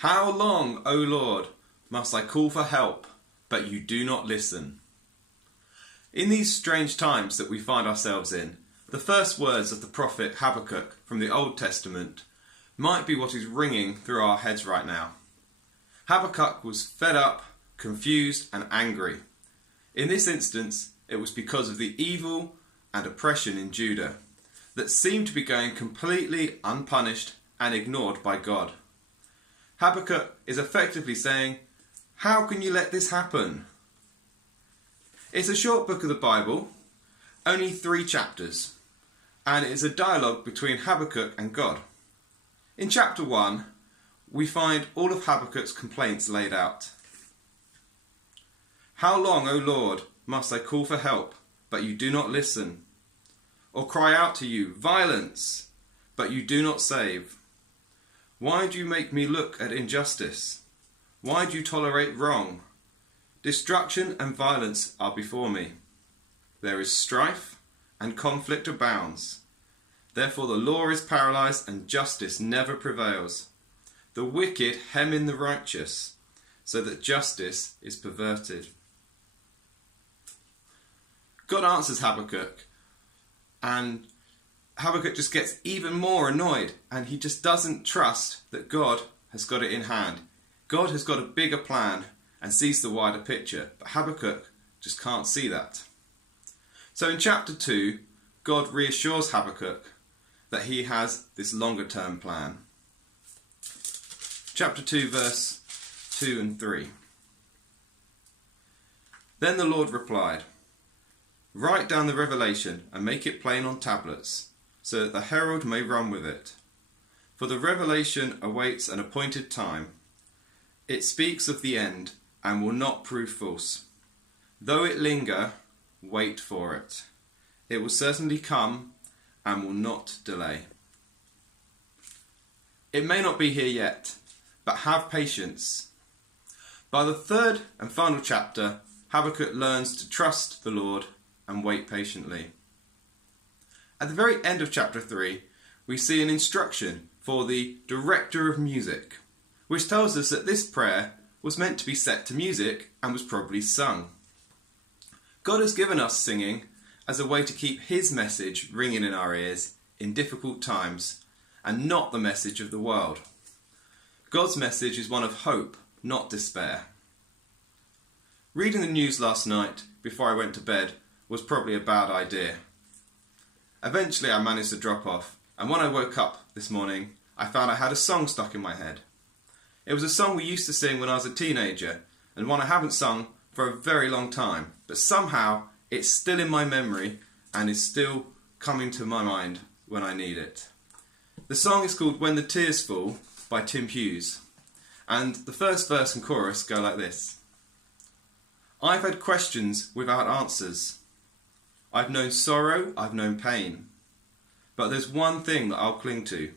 How long, O Lord, must I call for help, but you do not listen? In these strange times that we find ourselves in, the first words of the prophet Habakkuk from the Old Testament might be what is ringing through our heads right now. Habakkuk was fed up, confused and angry. In this instance, it was because of the evil and oppression in Judah that seemed to be going completely unpunished and ignored by God. Habakkuk is effectively saying, how can you let this happen? It's a short book of the Bible, only 3 chapters, and it is a dialogue between Habakkuk and God. In chapter 1, we find all of Habakkuk's complaints laid out. How long, O Lord, must I call for help, but you do not listen? Or cry out to you, violence, but you do not save? Why do you make me look at injustice? Why do you tolerate wrong? Destruction and violence are before me. There is strife and conflict abounds. Therefore the law is paralyzed and justice never prevails. The wicked hem in the righteous, so that justice is perverted. God answers Habakkuk, and Habakkuk just gets even more annoyed, and he just doesn't trust that God has got it in hand. God has got a bigger plan and sees the wider picture, but Habakkuk just can't see that. So in chapter 2, God reassures Habakkuk that he has this longer term plan. Chapter 2, verse 2 and 3. Then the Lord replied, write down the revelation and make it plain on tablets, so that the herald may run with it. For the revelation awaits an appointed time. It speaks of the end and will not prove false. Though it linger, wait for it. It will certainly come and will not delay. It may not be here yet, but have patience. By the 3rd and final chapter, Habakkuk learns to trust the Lord and wait patiently. At the very end of chapter 3, we see an instruction for the director of music, which tells us that this prayer was meant to be set to music and was probably sung. God has given us singing as a way to keep his message ringing in our ears in difficult times, and not the message of the world. God's message is one of hope, not despair. Reading the news last night before I went to bed was probably a bad idea. Eventually I managed to drop off, and when I woke up this morning, I found I had a song stuck in my head. It was a song we used to sing when I was a teenager, and one I haven't sung for a very long time, but somehow it's still in my memory and is still coming to my mind when I need it. The song is called When the Tears Fall by Tim Hughes, and the first verse and chorus go like this. I've had questions without answers. I've known sorrow, I've known pain. But there's one thing that I'll cling to.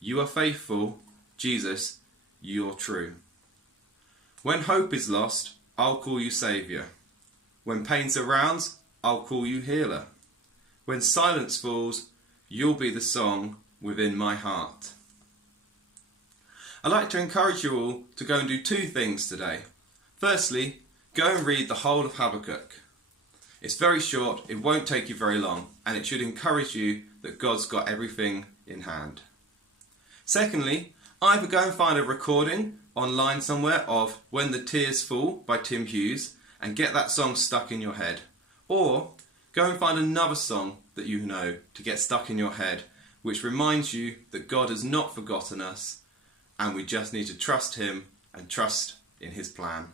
You are faithful, Jesus, you're true. When hope is lost, I'll call you Saviour. When pain surrounds, I'll call you Healer. When silence falls, you'll be the song within my heart. I'd like to encourage you all to go and do 2 things today. Firstly, go and read the whole of Habakkuk. It's very short, it won't take you very long, and it should encourage you that God's got everything in hand. Secondly, either go and find a recording online somewhere of When the Tears Fall by Tim Hughes and get that song stuck in your head. Or go and find another song that you know to get stuck in your head, which reminds you that God has not forgotten us and we just need to trust him and trust in his plan.